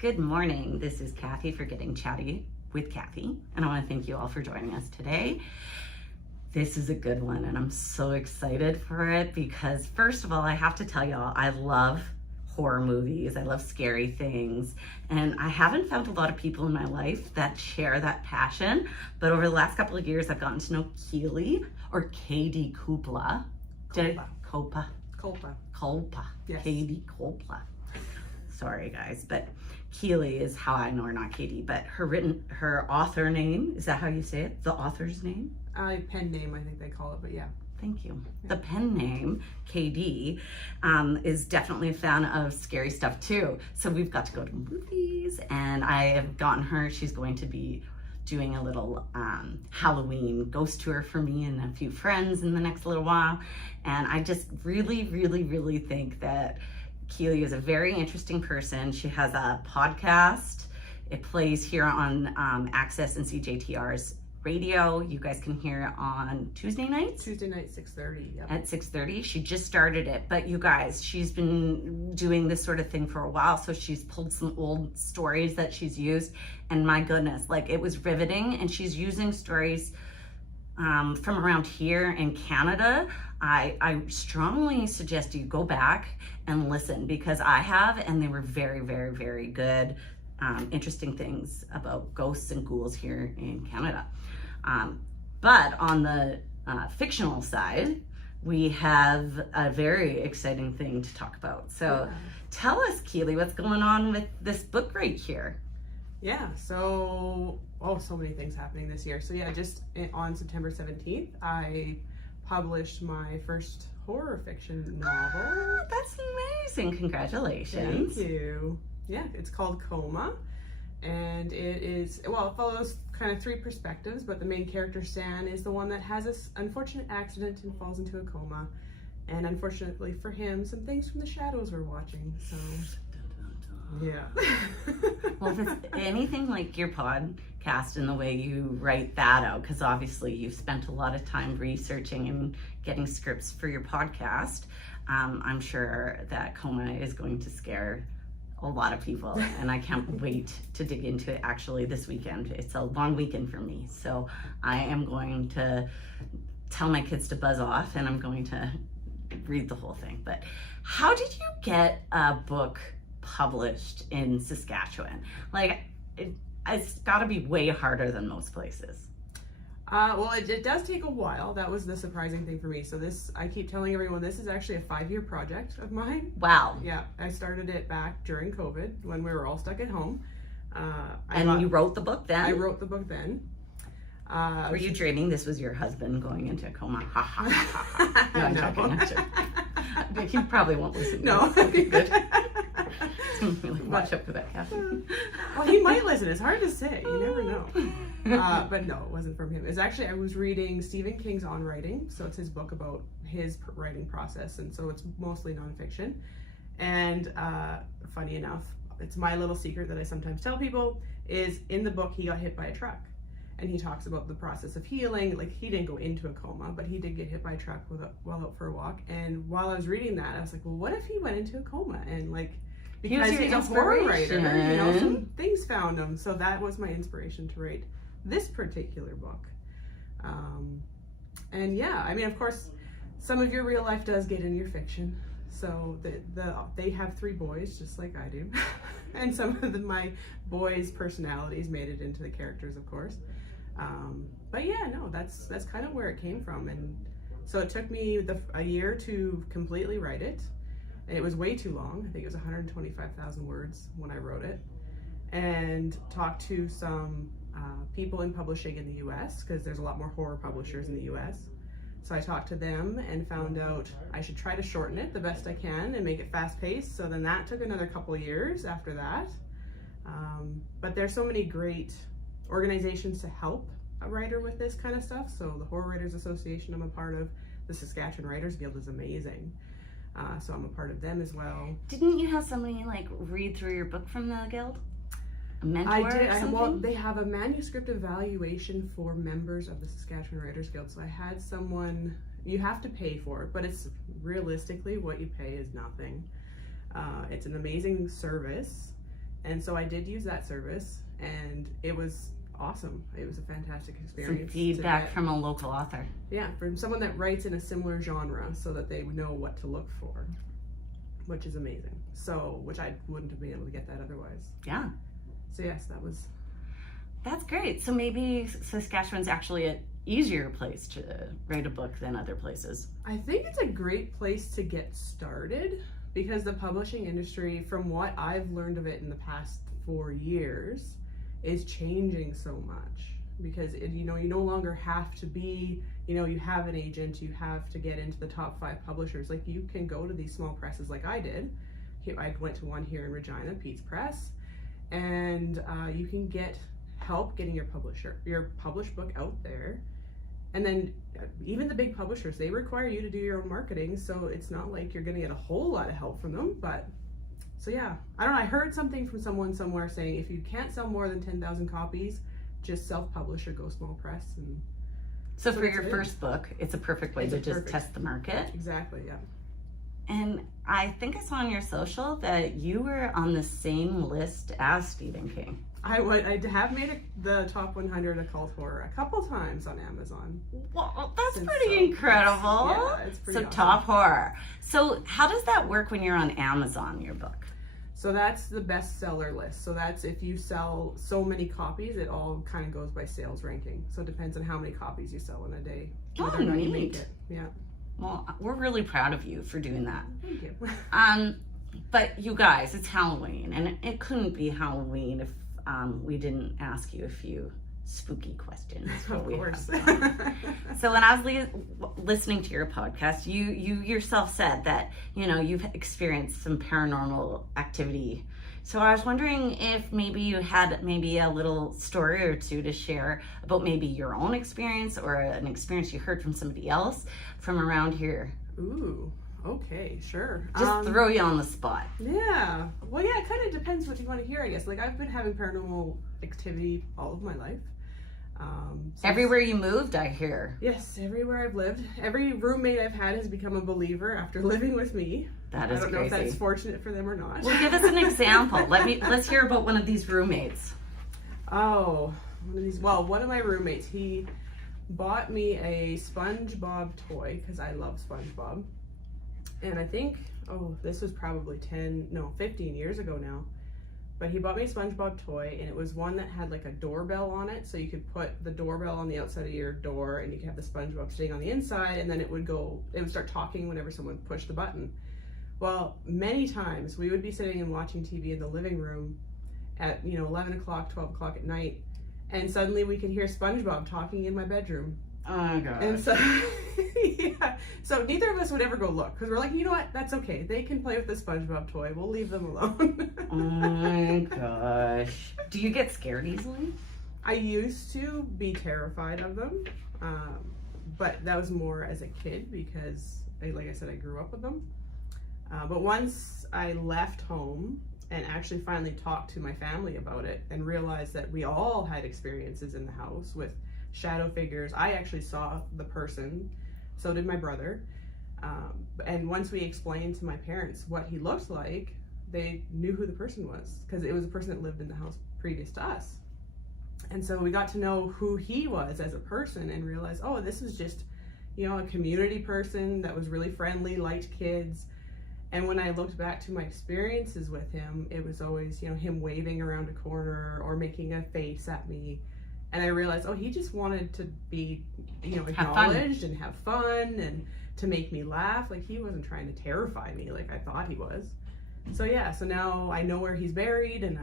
Good morning. This is Kathy for Getting Chatty with Kathy, and I want to thank you all for joining us today. This is a good one, and I'm so excited for it because, first of all, I have to tell y'all, I love horror movies. I love scary things, and I haven't found a lot of people in my life that share that passion, but over the last couple of years, I've gotten to know Keely, or KD Kulpa. Kulpa. Yes. KD Kulpa. Sorry guys, but Keely is how I know her, not Katie, but her author name, is that how you say it? The author's name? Pen name, I think they call it, but yeah. Thank you. Yeah. The pen name, KD, is definitely a fan of scary stuff too. So we've got to go to movies, and I have gotten her, she's going to be doing a little Halloween ghost tour for me and a few friends in the next little while. And I just really think that Keely is a very interesting person. She has a podcast. It plays here on Access and CJTR's radio. You guys can hear it on Tuesday nights? Tuesday night, 6:30. Yep. At 6:30. She just started it. But you guys, she's been doing this sort of thing for a while. So she's pulled some old stories that she's used. And my goodness, like, it was riveting. And she's using stories from around here in Canada. I strongly suggest you go back and listen, because I have, and they were very good, interesting things about ghosts and ghouls here in Canada. But on the fictional side, we have a very exciting thing to talk about. So tell us, Keely, what's going on with this book right here? Yeah, so many things happening this year. So yeah, just on September 17th, I published my first horror fiction novel. Oh, that's amazing. Congratulations. Thank you. Yeah, it's called Coma, and it follows kind of three perspectives, but the main character, Stan, is the one that has this unfortunate accident and falls into a coma. And unfortunately for him, some things from the shadows were watching, so yeah. Well, if it's anything like your podcast and the way you write that out, because obviously you've spent a lot of time researching and getting scripts for your podcast, I'm sure that Coma is going to scare a lot of people, and I can't wait to dig into it actually this weekend. It's a long weekend for me, so I am going to tell my kids to buzz off, and I'm going to read the whole thing. But how did you get a book published in Saskatchewan? Like, it's got to be way harder than most places. Well, it does take a while. That was the surprising thing for me. So I keep telling everyone, this is actually a 5-year project of mine. Wow. Yeah, I started it back during COVID when we were all stuck at home. You wrote the book then? I wrote the book then. Were you dreaming this was your husband going into a coma? Ha ha ha ha. No, I'm joking. He probably won't listen. No. Okay, good. Watch out for that, Kathy. Well, he might listen. It's hard to say. You never know. But no, it wasn't from him. It's actually, I was reading Stephen King's On Writing. So it's his book about his writing process. And so it's mostly nonfiction. And funny enough, it's my little secret that I sometimes tell people, is in the book he got hit by a truck. And he talks about the process of healing. Like, he didn't go into a coma, but he did get hit by a truck while out for a walk. And while I was reading that, I was like, well, what if he went into a coma? And like, because he's a horror writer, you know, some things found him. So that was my inspiration to write this particular book. And yeah, I mean, of course, some of your real life does get in your fiction. So they have 3 boys, just like I do. And some of my boys' personalities made it into the characters, of course. But yeah, no, that's kind of where it came from. And so it took me a year to completely write it. And it was way too long. I think it was 125,000 words when I wrote it. And talked to some people in publishing in the US, because there's a lot more horror publishers in the US. So I talked to them and found out I should try to shorten it the best I can and make it fast-paced. So then that took another couple of years after that. But there's so many great organizations to help a writer with this kind of stuff. So the Horror Writers Association I'm a part of, the Saskatchewan Writers Guild is amazing. So I'm a part of them as well. Didn't you have somebody like read through your book from the guild? A mentor I did. or something? Well, they have a manuscript evaluation for members of the Saskatchewan Writers Guild. So I had someone, you have to pay for it, but it's realistically what you pay is nothing. It's an amazing service. And so I did use that service, and it was awesome. It was a fantastic experience. Some feedback from a local author. Yeah, from someone that writes in a similar genre so that they know what to look for, which is amazing. So, which I wouldn't have been able to get that otherwise. Yeah. So yes, That's great. So maybe Saskatchewan's actually an easier place to write a book than other places. I think it's a great place to get started because the publishing industry, from what I've learned of it in the past 4 years, is changing so much because you no longer have to be, you have an agent, you have to get into the top 5 publishers. Like, you can go to these small presses like I did. I went to one here in Regina, Pete's Press, and you can get help getting your published book out there. And then even the big publishers, they require you to do your own marketing, so it's not like you're gonna get a whole lot of help from them. But so yeah, I don't know, I heard something from someone somewhere saying if you can't sell more than 10,000 copies, just self-publish or go small press. And so for your first book, it's a perfect way to just test the market. Exactly, yeah. And I think I saw on your social that you were on the same list as Stephen King. I have made the top 100 occult horror a couple times on Amazon. Well, that's pretty incredible. Yeah, it's pretty awesome. Top horror. So how does that work when you're on Amazon, your book? So that's the bestseller list. So that's if you sell so many copies, it all kind of goes by sales ranking. So it depends on how many copies you sell in a day. Oh, neat. You make it. Yeah. Well, we're really proud of you for doing that. Thank you. But you guys, it's Halloween, and it couldn't be Halloween if we didn't ask you a few spooky questions. Of course. So when I was listening to your podcast, you yourself said that, you've experienced some paranormal activity. So I was wondering if maybe you had a little story or two to share about maybe your own experience or an experience you heard from somebody else from around here. Ooh. Okay, sure. Just throw you on the spot. Yeah. Well, yeah, it kind of depends what you want to hear, I guess. Like, I've been having paranormal activity all of my life. Everywhere you moved, I hear. Yes, everywhere I've lived. Every roommate I've had has become a believer after living with me. That is crazy. I don't know if that's fortunate for them or not. Well, give us an example. Let's hear about one of these roommates. Oh, one of my roommates, he bought me a SpongeBob toy because I love SpongeBob. And I think, this was probably 15 years ago now. But he bought me a SpongeBob toy, and it was one that had like a doorbell on it. So you could put the doorbell on the outside of your door, and you could have the SpongeBob sitting on the inside, and then it would start talking whenever someone pushed the button. Well, many times we would be sitting and watching TV in the living room at, 11 o'clock, 12 o'clock at night, and suddenly we could hear SpongeBob talking in my bedroom. Oh my god. And so, yeah. So neither of us would ever go look because we're like, you know what? That's okay. They can play with the SpongeBob toy. We'll leave them alone. Oh my gosh. Do you get scared easily? I used to be terrified of them, but that was more as a kid because, like I said, I grew up with them. But once I left home and actually finally talked to my family about it and realized that we all had experiences in the house with shadow figures. I actually saw the person, so did my brother. And once we explained to my parents what he looked like, they knew who the person was because it was a person that lived in the house previous to us. And so we got to know who he was as a person and realized, this was just, a community person that was really friendly, liked kids. And when I looked back to my experiences with him, it was always, him waving around a corner or making a face at me. And I realized, he just wanted to be, acknowledged and have fun and to make me laugh. Like, he wasn't trying to terrify me like I thought he was. So yeah, so now I know where he's buried and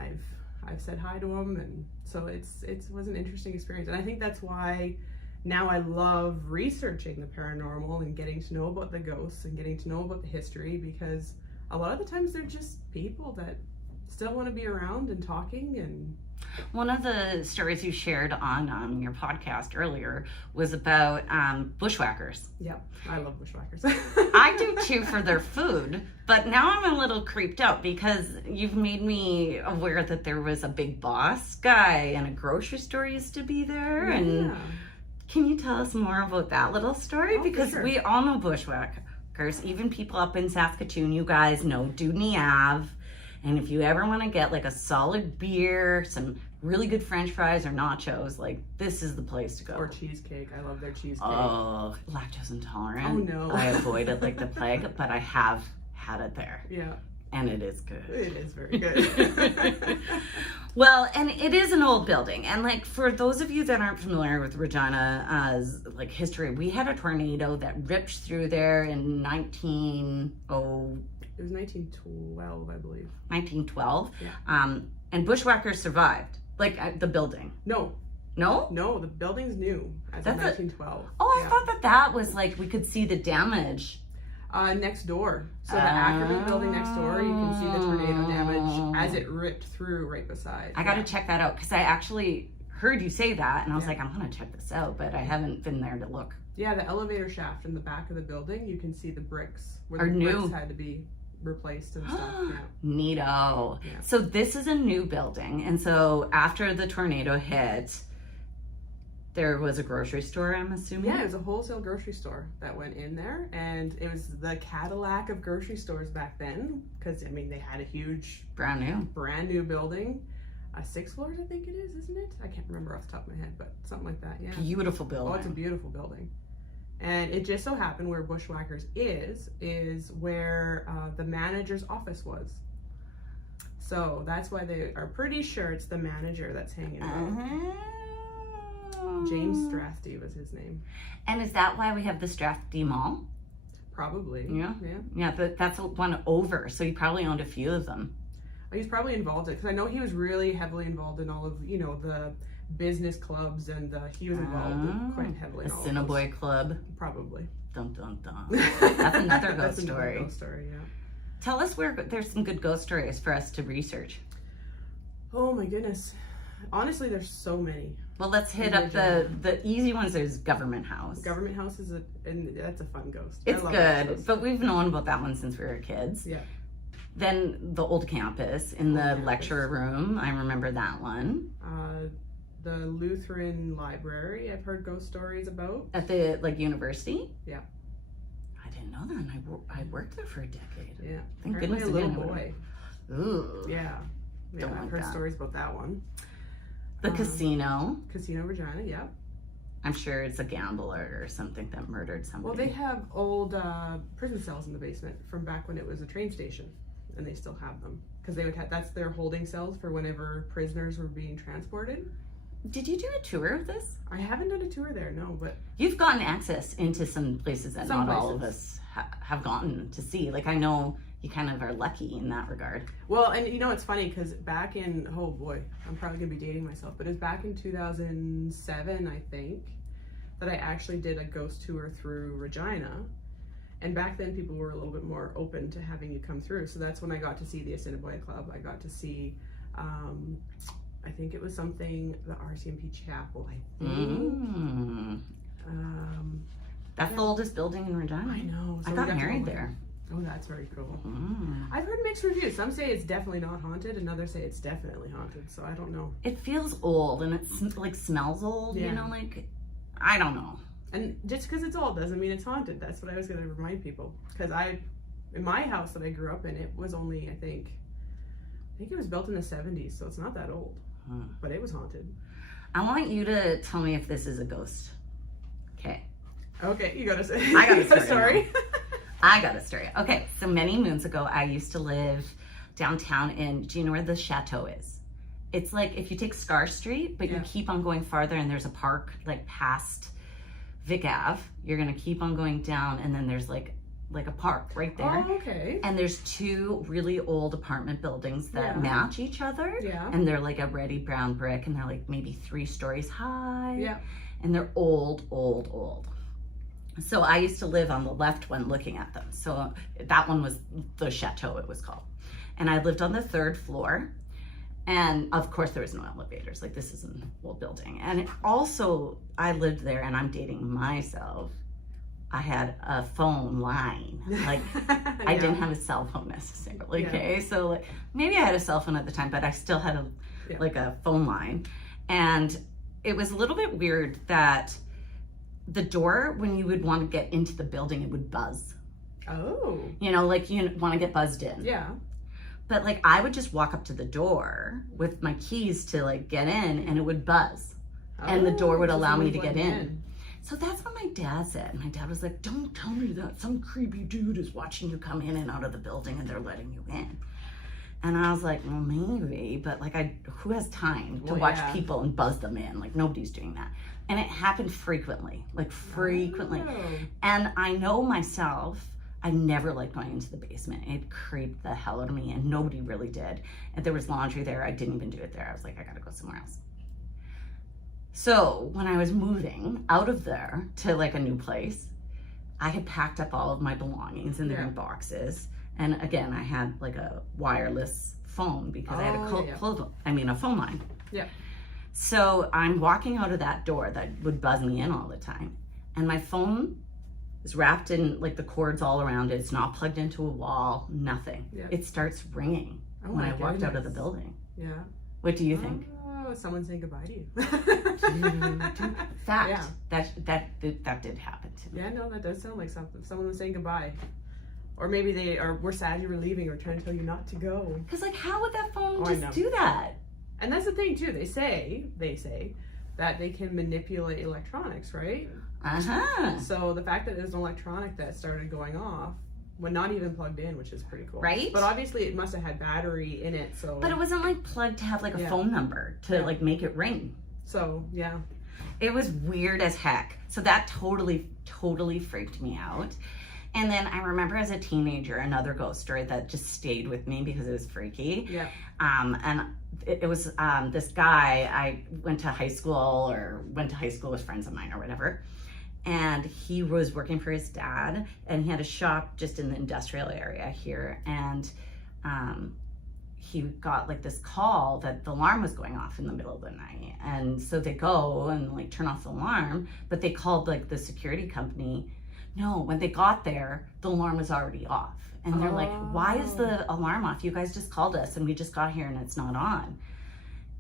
I've said hi to him, and so it was an interesting experience. And I think that's why now I love researching the paranormal and getting to know about the ghosts and getting to know about the history, because a lot of the times they're just people that still want to be around and talking. And one of the stories you shared on your podcast earlier was about bushwhackers. Yeah, I love bushwhackers. I do too, for their food, but now I'm a little creeped out because you've made me aware that there was a big boss guy and a grocery store used to be there. Yeah. And can you tell us more about that little story? Because sure. We all know bushwhackers, even people up in Saskatchewan, you guys know Dewdney Ave. And if you ever want to get like a solid beer, some really good French fries or nachos, like this is the place to go. Or cheesecake. I love their cheesecake. Oh, lactose intolerant. Oh, no. I avoid it like the plague, but I have had it there. Yeah. And it is good. It is very good. Well, and it is an old building. And like for those of you that aren't familiar with Regina's like history, we had a tornado that ripped through there in It was 1912, I believe. 1912. Yeah. And bushwhackers survived. Like the building. No, No? the building's new as of 1912. Oh, I Yeah. thought that was like we could see the damage. Next door. So the Ackerman building next door, you can see the tornado damage as it ripped through right beside. I got to check that out because I actually heard you say that and I was Yeah. like, I'm going to check this out, but I haven't been there to look. Yeah, the elevator shaft in the back of the building, you can see the bricks where Are the new. bricks had to be replaced and stuff. Yeah. Neato. Yeah. So this is a new building. And so after the tornado hit, there was a grocery store, I'm assuming? Yeah, it was a wholesale grocery store that went in there, and it was the Cadillac of grocery stores back then, because, I mean, they had a huge, brand new building. 6 floors, I think it is, isn't it? I can't remember off the top of my head, but something like that, yeah. Beautiful building. Oh, it's a beautiful building. And it just so happened where Bushwhackers is where the manager's office was. So that's why they are pretty sure it's the manager that's hanging out. James Strathdy was his name. And is that why we have the Strathdy Mall? Probably. Yeah. Yeah. Yeah, but that's one over, so he probably owned a few of them. He's probably involved in it, because I know he was really heavily involved in all of, the business clubs, and he was involved quite heavily in all of those. Assiniboia Club. Probably. Dun, dun, dun. That's another ghost That's story. Another ghost story, yeah. Tell us where there's some good ghost stories for us to research. Oh my goodness. Honestly, there's so many. Well, let's hit up the easy ones. There's Government House. Government House and that's a fun ghost. It's good, but we've known about that one since we were kids. Yeah. Then the old campus in the lecture room. I remember that one. The Lutheran library, I've heard ghost stories about. At the university? Yeah. I didn't know that. I worked there for a decade. Yeah. Thank Apparently goodness a I little didn't. boy. Ooh. Yeah. Don't I've like heard that. stories about that one. The casino. Casino Regina, yeah. I'm sure it's a gambler or something that murdered somebody. Well, they have old prison cells in the basement from back when it was a train station, and they still have them because they would have. That's their holding cells for whenever prisoners were being transported. Did you do a tour of this? I haven't done a tour there, no, but You've gotten access into some places that Some not all of places. us have gotten to see. Like I know you kind of are lucky in that regard. well, and it's funny because back in oh boy, I'm probably gonna be dating myself, but it was back in 2007, I think, that I actually did a ghost tour through Regina. And back then, people were a little bit more open to having you come through. So that's when I got to see the Assiniboia Club. I got to see, I think it was something, the RCMP Chapel, I think. That's the oldest building in Regina. I know. So I we got to married go there. Oh, that's very cool. Mm. I've heard mixed reviews. Some say it's definitely not haunted, and others say it's definitely haunted. So I don't know. It feels old and it like smells old, Yeah. like, I don't know. And just because it's old doesn't mean it's haunted. That's what I was going to remind people. Because in my house that I grew up in, it was only, I think it was built in the 70s, so it's not that old. But it was haunted. I want you to tell me if this is a ghost. Okay. Okay, you got to say. I got a story. story. I got a story. Okay, so many moons ago, I used to live downtown do you know where the chateau is? It's like if you take Scar Street, but you keep on going farther and there's a park like past Vic Ave. You're gonna keep on going down and then there's like a park right there. Oh, okay. And there's two really old apartment buildings that match each other. Yeah. And they're like a reddy brown brick and they're like maybe 3 stories high. Yeah. And they're old. So I used to live on the left one looking at them. So that one was the chateau, it was called. And I lived on the 3rd floor. And of course there was no elevators. Like this is an old building. And also I lived there and I'm dating myself. I had a phone line. Like I didn't have a cell phone necessarily. Okay. So like maybe I had a cell phone at the time, but I still had a phone line. And it was a little bit weird that the door, when you would want to get into the building, it would buzz. Oh. Like you want to get buzzed in. Yeah. But like I would just walk up to the door with my keys to like get in, and it would buzz, and the door would allow me to get in. So that's what my dad said. My dad was like, "Don't tell me that some creepy dude is watching you come in and out of the building, and they're letting you in." And I was like, well, maybe, but like, who has time to watch people and buzz them in? Like, nobody's doing that. And it happened frequently, like frequently. Oh. And I know myself, I never liked going into the basement. It creeped the hell out of me, and nobody really did. And there was laundry there. I didn't even do it there. I was like, I gotta go somewhere else. So when I was moving out of there to like a new place, I had packed up all of my belongings in their boxes. And again, I had like a wireless phone because I had a phone line. Yeah. So I'm walking out of that door that would buzz me in all the time. And my phone is wrapped in like the cords all around it. It's not plugged into a wall, nothing. Yeah. It starts ringing when I walked out of the building. Yeah. What do you think? Oh, someone's saying goodbye to you. Fact. That did happen to me. Yeah, no, that does sound like something. Someone was saying goodbye. Or maybe we're sad you were leaving or trying to tell you not to go. Because like, how would that phone just do that? And that's the thing too. They say that they can manipulate electronics, right? Uh-huh. So the fact that there's an electronic that started going off when not even plugged in, which is pretty cool. Right? But obviously it must have had battery in it, so. But it wasn't like plugged to have like a phone number to like make it ring. So, yeah. It was weird as heck. So that totally freaked me out. And then I remember as a teenager, another ghost story that just stayed with me because it was freaky. Yeah. And it was this guy, I went to high school with friends of mine or whatever. And he was working for his dad, and he had a shop just in the industrial area here. And he got like this call that the alarm was going off in the middle of the night. And so they go and like turn off the alarm, but they called like the security company. No, when they got there, the alarm was already off. And they're like, why is the alarm off? You guys just called us and we just got here and it's not on.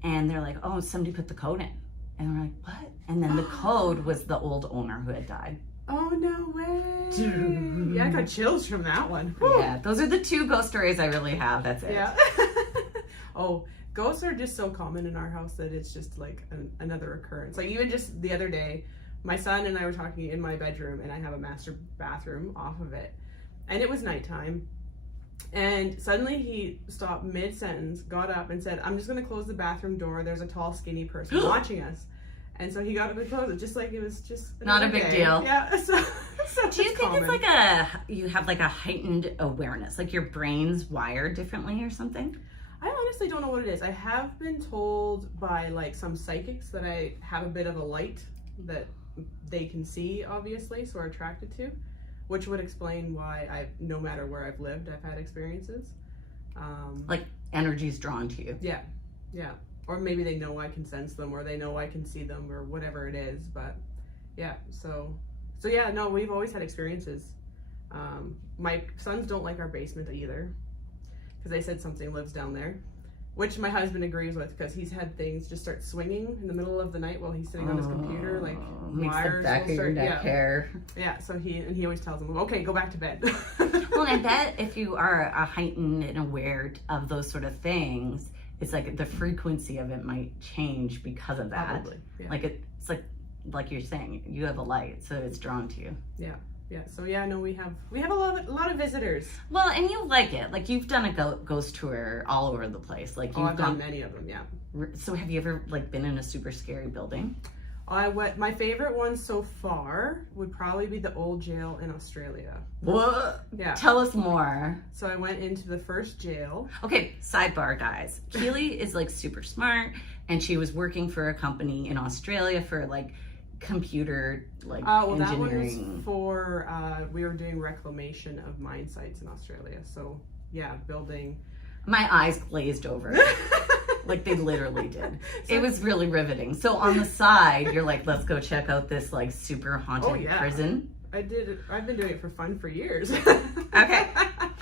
And they're like, oh, somebody put the code in. And we're like, what? And then the code was the old owner who had died. Oh, no way. Yeah, I got chills from that one. Yeah, those are the two ghost stories I really have. That's it. Yeah. Oh, ghosts are just so common in our house that it's just like another occurrence. Like even just the other day, my son and I were talking in my bedroom, and I have a master bathroom off of it. And it was nighttime. And suddenly he stopped mid-sentence, got up and said, I'm just going to close the bathroom door. There's a tall, skinny person watching us. And so he got up and closed it, just like it was just not a big deal. Yeah. So do you think it's like you have like a heightened awareness, like your brain's wired differently or something? I honestly don't know what it is. I have been told by like some psychics that I have a bit of a light that they can see, obviously, so are attracted to, which would explain why no matter where I've lived, I've had experiences. Like energy's drawn to you. Yeah. Or maybe they know I can sense them, or they know I can see them, or whatever it is. But yeah, so yeah, no, we've always had experiences. My sons don't like our basement either, because they said something lives down there, which my husband agrees with, because he's had things just start swinging in the middle of the night while he's sitting on his computer, like wires will start. Yeah. So he always tells them, okay, go back to bed. Well, I bet if you are heightened and aware of those sort of things, it's like the frequency of it might change because of that. Probably, yeah. Like it's like you're saying, you have a light, so it's drawn to you. Yeah. So yeah, no, we have a lot of visitors. Well, and you like it. Like you've done a ghost tour all over the place. Like I've done many of them. Yeah. So have you ever like been in a super scary building? My favorite one so far would probably be the old jail in Australia. What? Yeah. Tell us more. So I went into the first jail. Okay, sidebar, guys. Keely is like super smart, and she was working for a company in Australia for like computer engineering. That was for we were doing reclamation of mine sites in Australia. So yeah, building. My eyes glazed over. Like they literally did. It was really riveting. So on the side, you're like, let's go check out this like super haunted prison. I did it. I've been doing it for fun for years. Okay.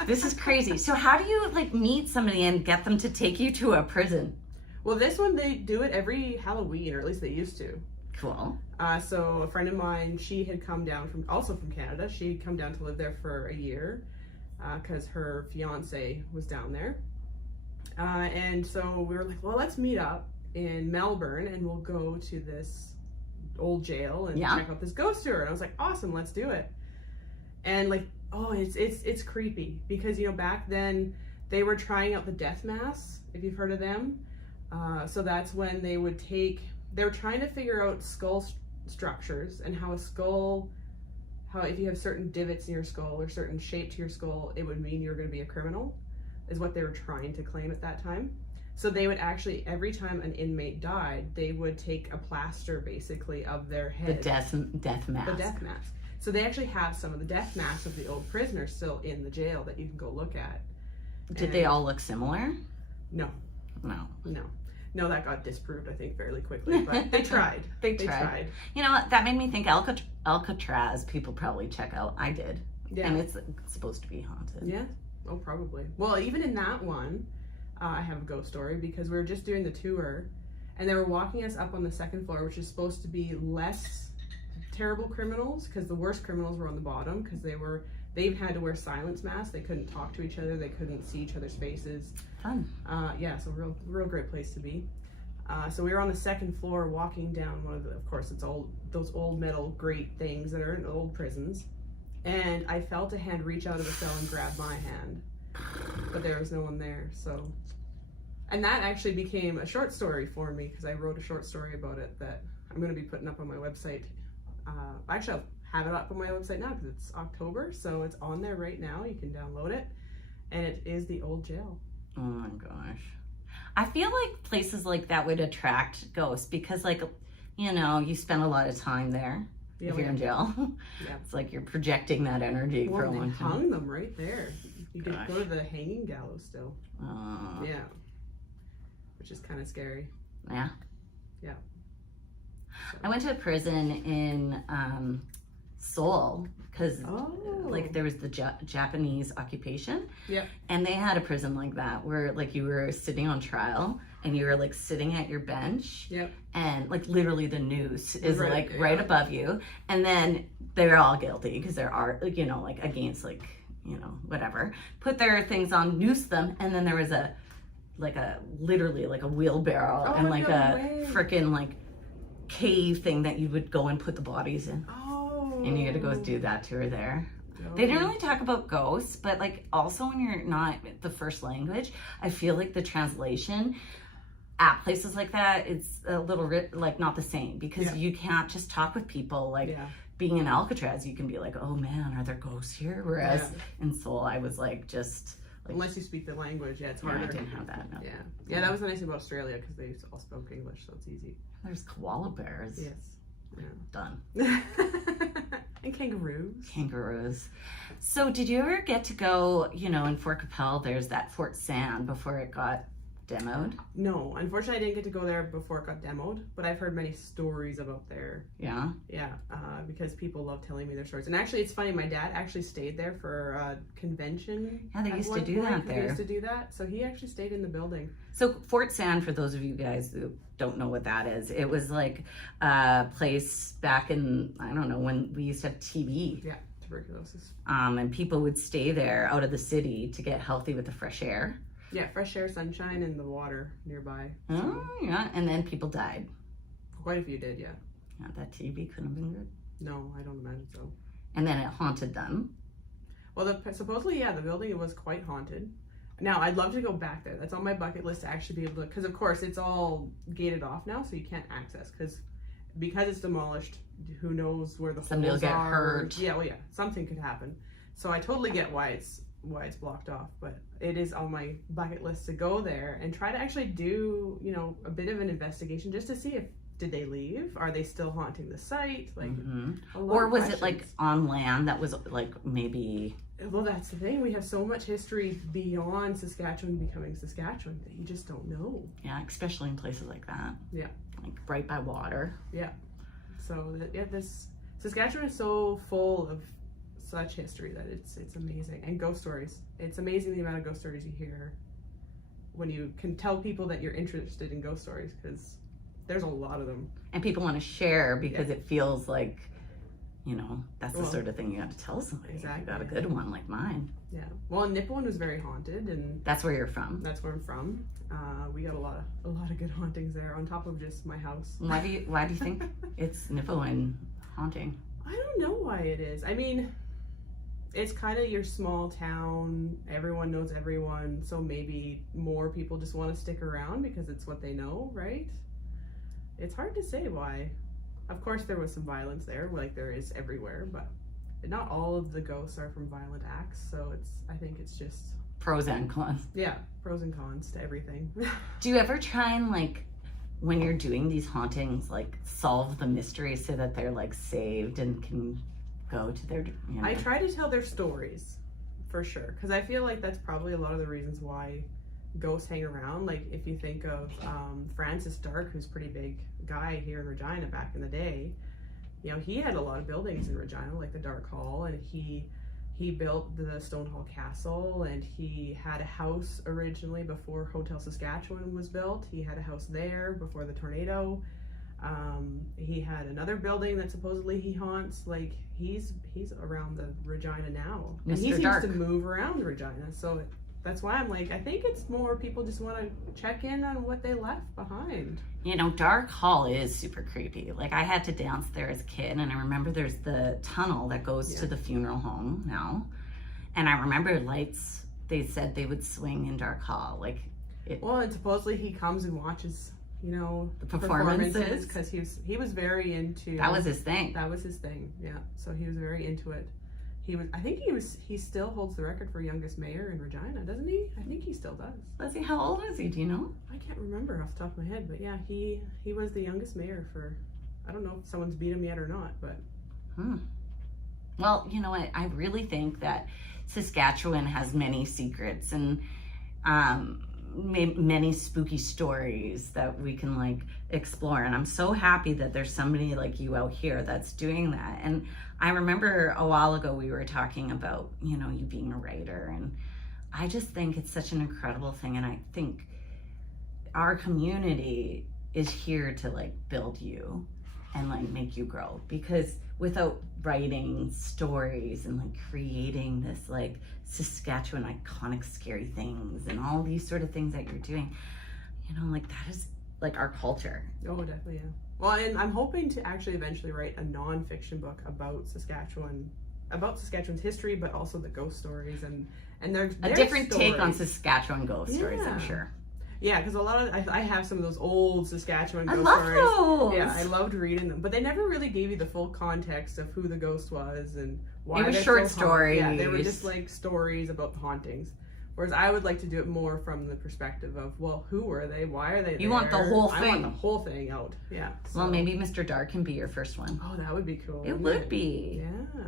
This is crazy. So how do you like meet somebody and get them to take you to a prison? Well, this one, they do it every Halloween, or at least they used to. Cool. So a friend of mine, she had come down from Canada. She'd come down to live there for a year because her fiance was down there. And so we were like, well, let's meet up in Melbourne and we'll go to this old jail and check out this ghost tour. And I was like, awesome, let's do it. And like, oh, it's creepy because, you know, back then they were trying out the death masks, if you've heard of them. So that's when they were trying to figure out skull structures and how if you have certain divots in your skull or certain shape to your skull, it would mean you're going to be a criminal, is what they were trying to claim at that time. So they would actually, every time an inmate died, they would take a plaster basically of their head. The death mask. The death mask. So they actually have some of the death masks of the old prisoners still in the jail that you can go look at. Did they all look similar? No. No, that got disproved, I think, fairly quickly. But they tried. They tried. You know what? That made me think Alcatraz people probably check out. I did. Yeah. And it's supposed to be haunted. Yeah. Oh, probably. Well, even in that one, I have a ghost story because we were just doing the tour and they were walking us up on the second floor, which is supposed to be less terrible criminals because the worst criminals were on the bottom because they've had to wear silence masks. They couldn't talk to each other. They couldn't see each other's faces. Fun. Yeah, so real great place to be. So we were on the second floor walking down one of the, of course, it's all those old metal grate things that are in old prisons. And I felt a hand reach out of the cell and grab my hand, but there was no one there. So, and that actually became a short story for me because I wrote a short story about it that I'm going to be putting up on my website. Actually, I'll have it up on my website now because it's October, so it's on there right now. You can download it, and it is the old jail. Oh my gosh. I feel like places like that would attract ghosts because, like, you know, you spend a lot of time there. Yeah, if you're in jail. Yeah. It's like you're projecting that energy for a long time. Hung them right there. You could go to the hanging gallows still. Yeah. Which is kind of scary. Yeah. Yeah. So. I went to a prison in Seoul because like there was the Japanese occupation. Yeah. And they had a prison like that where like you were sitting on trial and you were like sitting at your bench. Yep. And like literally the noose is right above you. And then they're all guilty because there are, you know, like against like, you know, whatever. Put their things on, noose them. And then there was literally like a wheelbarrow and like freaking like cave thing that you would go and put the bodies in. And you had to go do that tour there. They didn't really talk about ghosts, but like also when you're not the first language, I feel like the translation at places like that, it's a little like not the same because you can't just talk with people like being in Alcatraz, you can be like, oh man, are there ghosts here? Whereas in Seoul, I was like just like, unless you speak the language, it's harder. I didn't have that. No. Yeah, that was the nice thing about Australia because they all spoke English, so it's easy. There's koala bears. Yes. Yeah. Done. And kangaroos. Kangaroos. So did you ever get to go, you know, in Fort Capel, there's that Fort Sand before it got demoed? No, unfortunately I didn't get to go there before it got demoed, but I've heard many stories about there. Yeah? Yeah, because people love telling me their stories. And actually it's funny, my dad actually stayed there for a convention. Yeah, they used to do that there. They used to do that, so he actually stayed in the building. So Fort Sand, for those of you guys who don't know what that is, it was like a place back in, I don't know, when we used to have TB. Yeah, tuberculosis. And people would stay there out of the city to get healthy with the fresh air. Yeah, fresh air, sunshine, and the water nearby. So. Oh, yeah, and then people died. Quite a few did, yeah. Yeah, that TB couldn't have been good. No, I don't imagine so. And then it haunted them. Well, supposedly, yeah, the building was quite haunted. Now, I'd love to go back there. That's on my bucket list to actually be able to, because of course it's all gated off now, so you can't access, because it's demolished, who knows where the somebody will get hurt. Yeah, well, yeah, something could happen. So I totally get why it's blocked off, but it is on my bucket list to go there and try to actually do, you know, a bit of an investigation just to see if did they leave? Are they still haunting the site? Like, or was it like on land that was like maybe? Well, that's the thing. We have so much history beyond Saskatchewan becoming Saskatchewan that you just don't know. Yeah, especially in places like that. Yeah, like right by water. Yeah. So this Saskatchewan is so full of such history that it's amazing, and ghost stories. It's amazing the amount of ghost stories you hear when you can tell people that you're interested in ghost stories, because there's a lot of them. And people want to share because it feels like you know, that's the sort of thing you got to tell somebody. Exactly. You got a good one like mine. Yeah. Well, Nipawin was very haunted, and that's where you're from. That's where I'm from. We got a lot of good hauntings there on top of just my house. Why do you think it's Nipawin haunting? I don't know why it is. I mean, it's kind of your small town. Everyone knows everyone, so maybe more people just want to stick around because it's what they know, right? It's hard to say why. Of course, there was some violence there, like there is everywhere, but not all of the ghosts are from violent acts. So I think it's just pros and cons. Yeah, pros and cons to everything. Do you ever try and like, when you're doing these hauntings, like solve the mystery so that they're like saved and can go to their, you know? I try to tell their stories, for sure, because I feel like that's probably a lot of the reasons why ghosts hang around. Like if you think of Francis Dark, who's a pretty big guy here in Regina back in the day, you know, he had a lot of buildings in Regina, like the Dark Hall, and he built the Stonehall Castle, and he had a house originally before Hotel Saskatchewan was built. He had a house there before the tornado. He had another building that supposedly he haunts. Like he's around the Regina now, and he seems to move around Regina. So that's why I'm like, I think it's more people just want to check in on what they left behind. You know, Dark Hall is super creepy. Like I had to dance there as a kid, and I remember there's the tunnel that goes to the funeral home now, and I remember lights. They said they would swing in Dark Hall, like. Well, and supposedly he comes and watches, you know, the performances, because he was very into. That was his thing. That was his thing. Yeah. So he was very into it. He still holds the record for youngest mayor in Regina, doesn't he? I think he still does. Leslie, how old is he? Do you know? I can't remember off the top of my head, but yeah, he was the youngest mayor for, I don't know if someone's beat him yet or not, but. Well, you know what? I really think that Saskatchewan has many secrets and many spooky stories that we can like explore, and I'm so happy that there's somebody like you out here that's doing that. And I remember a while ago we were talking about, you know, you being a writer, and I just think it's such an incredible thing, and I think our community is here to like build you and like make you grow, because without writing stories and like creating this like Saskatchewan iconic scary things and all these sort of things that you're doing, you know, like that is like our culture. Oh, definitely, yeah. Well, and I'm hoping to actually eventually write a non-fiction book about Saskatchewan's history, but also the ghost stories and their a different stories. Take on Saskatchewan ghost stories, I'm sure. Yeah, because a lot of I have some of those old Saskatchewan ghost stories. Those. Yeah, I loved reading them, but they never really gave you the full context of who the ghost was and why. They were short stories. Yeah, they were just like stories about the hauntings. Whereas I would like to do it more from the perspective of, well, who were they? Why are they there? You want the whole thing. I want the whole thing out. Yeah. So. Well, maybe Mr. Dark can be your first one. Oh, that would be cool. It would be. Yeah.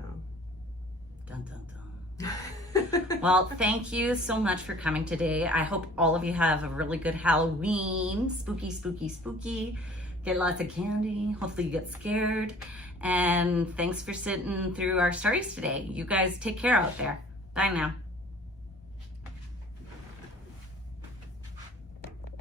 Dun, dun, dun. Well, thank you so much for coming today. I hope all of you have a really good Halloween. Spooky, spooky, spooky. Get lots of candy. Hopefully you get scared. And thanks for sitting through our stories today. You guys take care out there. Bye now.